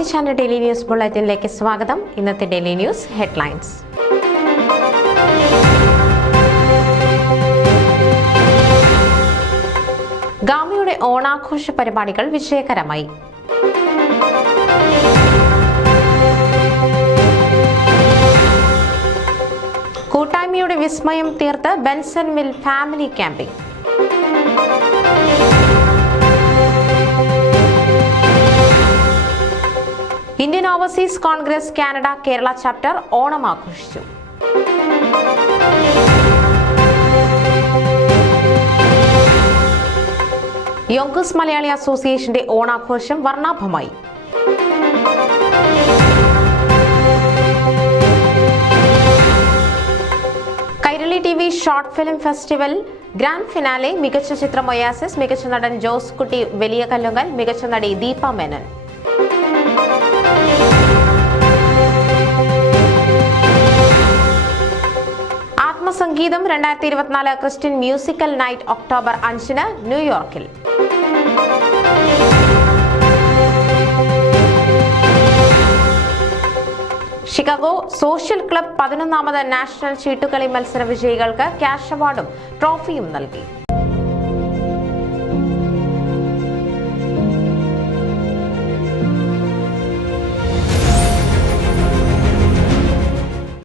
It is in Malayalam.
പ്രവാസി ചാനൽ ഡെയിലി ന്യൂസ് ബുള്ളറ്റിനിലേക്ക് സ്വാഗതം. ഇന്നത്തെ ഡെയിലി ന്യൂസ് ഹെഡ്ലൈൻസ്. ഗാമിയുടെ ഓണാഘോഷ പരിപാടികൾ വിജയകരമായി. കൂട്ടായ്മയുടെ വിസ്മയം തീർത്ത് Bensenville family camping. Indian overseas Congress Canada Kerala chapter Onam ആഘോഷിച്ചു. യോങ്കേഴ്സ് മലയാളി അസോസിയേഷന്റെ ഓണാഘോഷം വർണ്ണാഭമായി. Kairali T V short film festival grand finale. മികച്ച ചിത്രം ഒയാസിസ്, മികച്ച നടൻ ജോസ് കുട്ടി വലിയ കല്ലുങ്കൽ, മികച്ച നടി Deepa Menon. Aathmasangeetham 2024 Christian musical night October 5 ന്യൂയോർക്കിൽ. ഷിക്കാഗോ സോഷ്യൽ ക്ലബ് 11ാമത് നാഷണൽ ചീട്ടുകളി മത്സര വിജയികൾക്ക് ക്യാഷ് അവാർഡും ട്രോഫിയും നൽകി.